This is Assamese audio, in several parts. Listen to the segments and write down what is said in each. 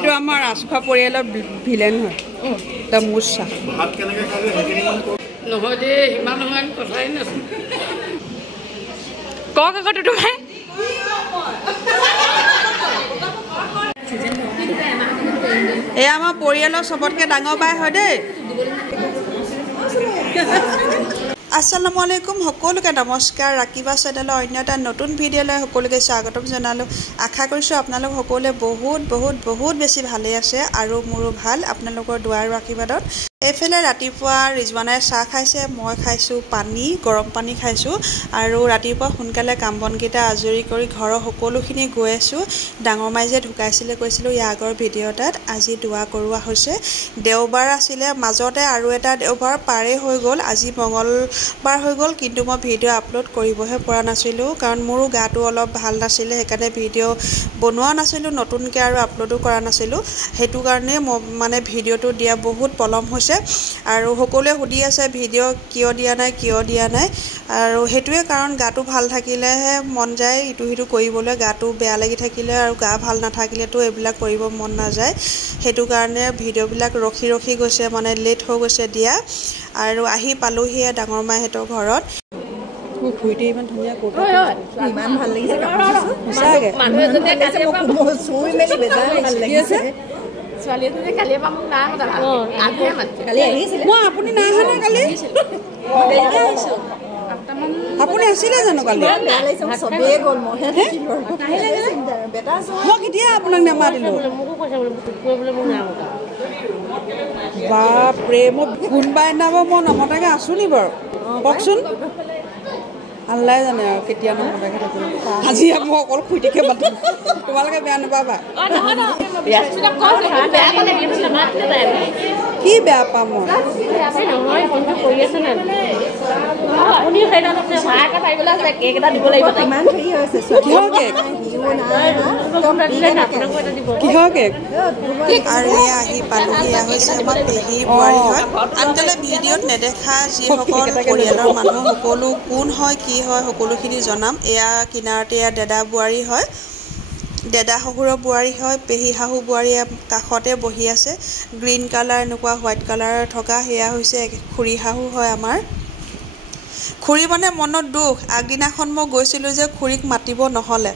সেইটো আমাৰ ৰাজখোৱা পৰিয়ালৰ ভিলেন হয় তাৰ মুছা ভাত কেনেকৈ খালে সেইখিনি নহয় দেই ইমান নহয় কথাই নাছিল কওক আকৌ তোমাৰ এয়া আমাৰ পৰিয়ালৰ চবতকৈ ডাঙৰ বাই হয় দেই আসসালামু আলাইকুম সকলোকে নমস্কাৰ ৰাকিবা চেনেলৰ অন্য এটা নতুন ভিডিঅ'লৈ সকলোকে স্বাগতম জনালোঁ আশা কৰিছোঁ আপোনালোক সকলোৱে বহুত বেছি ভালে আছে আৰু মোৰো ভাল আপোনালোকৰ দুৱাৰ আশীৰ্বাদত এইফালে ৰাতিপুৱা ৰিজৱানাই চাহ খাইছে মই খাইছোঁ পানী গৰম পানী খাইছোঁ আৰু ৰাতিপুৱা সোনকালে কাম বনকেইটা আজৰি কৰি ঘৰৰ সকলোখিনি গৈ আছোঁ ডাঙৰ মাই যে ঢুকাইছিলে কৈছিলোঁ ইয়াৰ আগৰ ভিডিঅ'টাত আজি দোৱা কৰোৱা হৈছে দেওবাৰ আছিলে মাজতে আৰু এটা দেওবাৰ পাৰে হৈ গ'ল আজি মঙ্গলবাৰ হৈ গ'ল কিন্তু মই ভিডিঅ' আপলোড কৰিবহে পৰা নাছিলোঁ কাৰণ মোৰো গাটো অলপ ভাল নাছিলে সেইকাৰণে ভিডিঅ' বনোৱা নাছিলোঁ নতুনকৈ আৰু আপলোডো কৰা নাছিলোঁ সেইটো কাৰণে মই মানে ভিডিঅ'টো দিয়া বহুত পলম হৈছে আৰু সকলোৱে সুধি আছে ভিডিঅ' কিয় দিয়া নাই আৰু সেইটোৱে কাৰণ গাটো ভাল থাকিলেহে মন যায় ইটো সিটো কৰিবলৈ গাটো বেয়া লাগি থাকিলে আৰু গা ভাল নাথাকিলেতো এইবিলাক কৰিব মন নাযায় সেইটো কাৰণে ভিডিঅ'বিলাক ৰখি গৈছে মানে লেট হৈ গৈছে দিয়া আৰু আহি পালোহি ডাঙৰ মাহঁতৰ ঘৰত মোক খুইতে ইমান ধুনীয়া কোটা ইমান ভাল লাগিছে মানুহ এজনে কালি চুই মেলি বেজাৰ ভাল লাগিছে ছোৱালী এজনে কালি পৰা মোক নাই মতা আজিহে মাতিছে কালি আহিছিলে মই আপুনি নাই আহা কালি আপুনি আছিলে জানো কালি বেয়া লাগিছে চবেই গ'ল মইহে থাকিলোঁ বেটা মই কেতিয়া আপোনাক নামাতিলোঁ বাপৰে মই কোনোবাই নাব মই নমতাকৈ আছোঁ নি বাৰু কওকচোন আল্লাই জানে আৰু কেতিয়া নমতাকৈ থাকোঁ আজি মই অকল খুইটিকে মাতিম তোমালোকে বেয়া নাপাবা কি বেয়া পাম মই কিহৰ কেক আৰু এয়া আহি পালোহি এয়া হৈছে আমাৰ পেহী বোৱাৰী হয় আনকালে ভিডিঅ'ত নেদেখা যিসকল পৰিয়ালৰ মানুহ সকলো কোন হয় কি হয় সকলোখিনি জনাম এয়া কিনাৰতে এয়া দেদা বোৱাৰী হয় দেদা শহুৰৰ বোৱাৰী হয় পেহী শাহু বোৱাৰী কাষতে বহি আছে গ্ৰীণ কালাৰ এনেকুৱা হোৱাইট কালাৰ থকা সেয়া হৈছে খুৰী শাহু হয় আমাৰ খুৰী মানে মনত দুখ আগদিনাখন মই গৈছিলোঁ যে খুৰীক মাতিব নহ'লে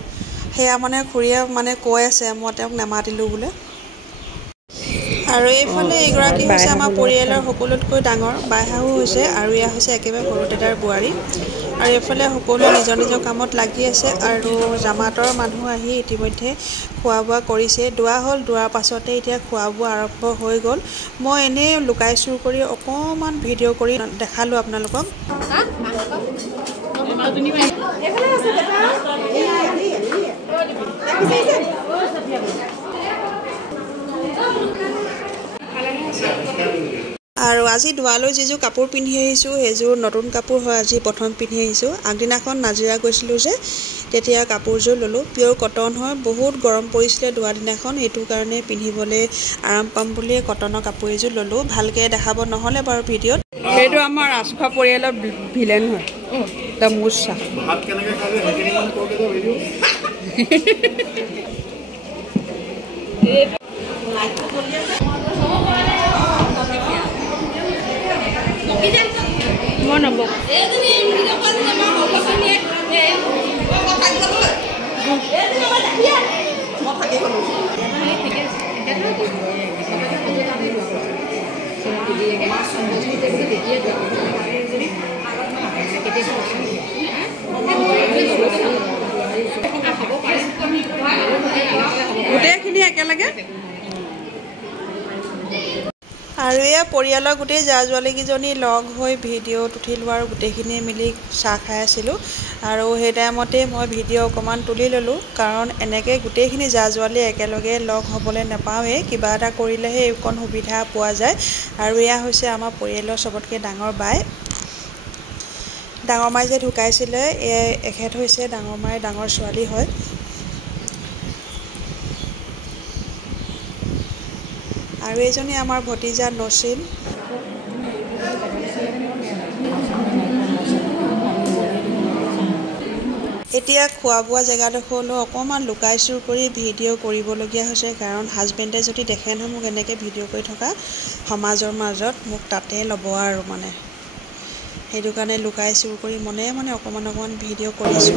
সেয়া মানে খুৰীয়ে মানে কৈ আছে মই তেওঁক নামাতিলোঁ বোলে আৰু এইফালে এইগৰাকী হৈছে আমাৰ পৰিয়ালৰ সকলোতকৈ ডাঙৰ বাই শাহু হৈছে আৰু এয়া হৈছে একেবাৰে সৰু দেদাৰ বোৱাৰী আৰু এইফালে সকলোৱে নিজৰ কামত লাগি আছে আৰু জামাতৰ মানুহ আহি ইতিমধ্যে খোৱা বোৱা কৰিছে দোৱা হ'ল দোৱাৰ পাছতে এতিয়া খোৱা বোৱা আৰম্ভ হৈ গ'ল মই এনেই লুকাই চুৰ কৰি অকণমান ভিডিঅ' কৰি দেখালোঁ আপোনালোকক আৰু আজি দোৱালৈ যিযোৰ কাপোৰ পিন্ধি আহিছোঁ সেইযোৰ নতুন কাপোৰ হয় আজি প্ৰথম পিন্ধি আহিছোঁ আগদিনাখন নাজিৰা গৈছিলোঁ যে তেতিয়া কাপোৰযোৰ ল'লোঁ পিয়'ৰ কটন হয় বহুত গৰম পৰিছিলে দোৱা দিনাখন সেইটো কাৰণে পিন্ধিবলৈ আৰাম পাম বুলিয়ে কটনৰ কাপোৰ এযোৰ ল'লোঁ ভালকৈ দেখাব নহ'লে বাৰু ভিডিঅ'ত সেইটো আমাৰ ৰাজখোৱা পৰিয়ালৰ ভিলেন হয় তাৰ মুছা ভাত কেনেকৈ খালে সেইখিনি মই নব গোটেইখিনি একেলগে আৰু এয়া পৰিয়ালৰ গোটেই জা জোৱালীকেইজনী লগ হৈ ভিডিঅ'ত উঠিলোঁ আৰু গোটেইখিনিয়ে মিলি চাহ খাই আছিলোঁ আৰু সেই টাইমতে মই ভিডিঅ' অকণমান তুলি ল'লোঁ কাৰণ এনেকৈ গোটেইখিনি জা জোৱালী একেলগে লগ হ'বলৈ নাপাওঁৱেই কিবা এটা কৰিলেহে এইকণ সুবিধা পোৱা যায় আৰু এয়া হৈছে আমাৰ পৰিয়ালৰ চবতকৈ ডাঙৰ বাই ডাঙৰ মাই যে ঢুকাইছিলে এখেত হৈছে ডাঙৰ মাই ডাঙৰ ছোৱালী হয় আৰু এইজনী আমাৰ ভতিজা নচিন এতিয়া খোৱা বোৱা জেগাডোখৰলৈ অকণমান লুকাই চুৰ কৰি ভিডিঅ' কৰিবলগীয়া হৈছে, কাৰণ হাজবেণ্ডে যদি দেখে নহয় মোক এনেকৈ ভিডিঅ' কৰি থকা সমাজৰ মাজত, মোক তাতে ল'ব আৰু মানে সেইটো কাৰণে লুকাই চুৰ কৰি মনে মনে অকণমান ভিডিঅ' কৰিছোঁ।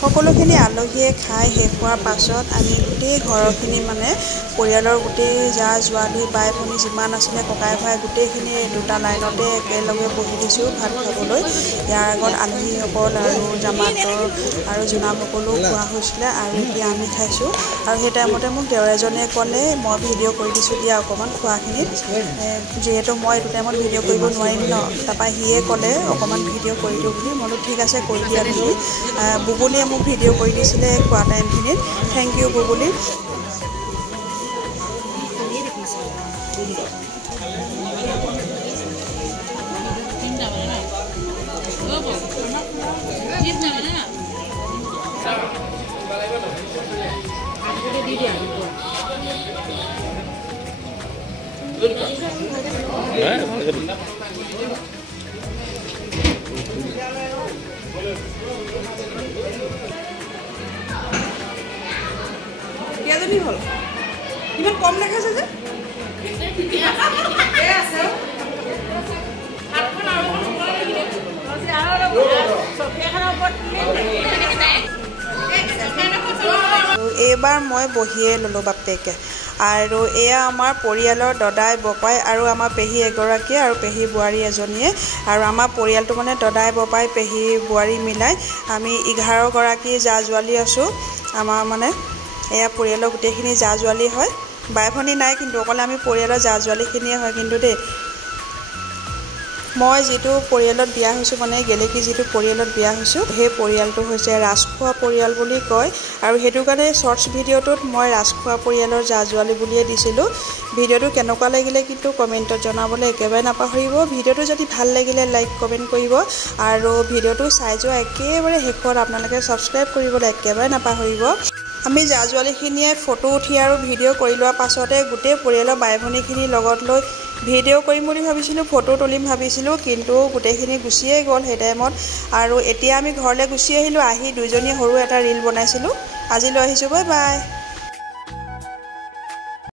সকলোখিনি আলহীয়ে খাই শেষ হোৱাৰ পাছত আমি গোটেই ঘৰৰখিনি মানে পৰিয়ালৰ গোটেই জা জোৱালি বাই ভনী যিমান আছিলে ককাই ভাই গোটেইখিনি দুটা লাইনতে একেলগে বহি দিছোঁ ভাত খাবলৈ। ইয়াৰ আগত আলহীসকল আৰু জামাতৰ আৰু জোনাসকলো খোৱা হৈছিলে আৰু এতিয়া আমি খাইছোঁ। আৰু সেই টাইমতে মোক দেওৰ এজনে ক'লে মই ভিডিঅ' কৰি দিছোঁ দিয়া অকণমান খোৱাখিনিত, যিহেতু মই এইটো টাইমত ভিডিঅ' কৰিব নোৱাৰিম ন। তাৰপৰা সিয়ে ক'লে অকণমান ভিডিঅ' কৰি দিওঁ বুলি। মই বোলো ঠিক আছে কৰি দিয়া বুলি। বুবুলিয়ে মোক ভিডিঅ' কৰি দিছিলে খোৱা টাইমখিনিত। Thank U বুবুলি। কেইজনী হ'ল ইমান কম দেখাইছে যে? এইবাৰ মই বহিয়ে ল'লোঁ বাপেকে। আৰু এয়া আমাৰ পৰিয়ালৰ দদাই বপাই আৰু আমাৰ পেহী এগৰাকীয়ে আৰু পেহী বোৱাৰী এজনীয়ে। আৰু আমাৰ পৰিয়ালটো মানে দদাই বপাই পেহী বোৱাৰী মিলাই আমি 11 গৰাকী জা জোৱালি আছোঁ। আমাৰ মানে এয়া পৰিয়ালৰ গোটেইখিনি জা জোৱালি হয়, বাই ভনী নাই কিন্তু অকলে আমি পৰিয়ালৰ জা জোৱালিখিনিয়ে হয় কিন্তু দেই। মই যিটো পৰিয়ালত বিয়া হৈছোঁ মানে গেলেকী যিটো পৰিয়ালত বিয়া হৈছোঁ সেই পৰিয়ালটো হৈছে ৰাজখোৱা পৰিয়াল বুলি কয়। আৰু সেইটো কাৰণে শ্বৰ্টছ ভিডিঅ'টোত মই ৰাজখোৱা পৰিয়ালৰ জা জোৱালি বুলিয়ে দিছিলোঁ। ভিডিঅ'টো কেনেকুৱা লাগিলে কিন্তু কমেণ্টত জনাবলৈ একেবাৰে নাপাহৰিব। ভিডিঅ'টো যদি ভাল লাগিলে লাইক কমেণ্ট কৰিব আৰু ভিডিঅ'টো চাই যোৱা একেবাৰে শেষত আপোনালোকে ছাবস্ক্ৰাইব কৰিবলৈ একেবাৰে নাপাহৰিব। আমি জা জোৱালিখিনিয়ে ফটো উঠি আৰু ভিডিঅ' কৰি লোৱাৰ পাছতে গোটেই পৰিয়ালৰ বাই ভনীখিনিৰ লগত লৈ ভিডিঅ' কৰিম বুলি ভাবিছিলোঁ, ফটো তুলিম ভাবিছিলোঁ, কিন্তু গোটেইখিনি গুচিয়ে গ'ল সেই টাইমত। আৰু এতিয়া আমি ঘৰলৈ গুচি আহিলোঁ। আহি দুইজনীয়ে সৰু এটা ৰীল বনাইছিলোঁ। আজিলৈ আহিছোঁ, বাই বাই।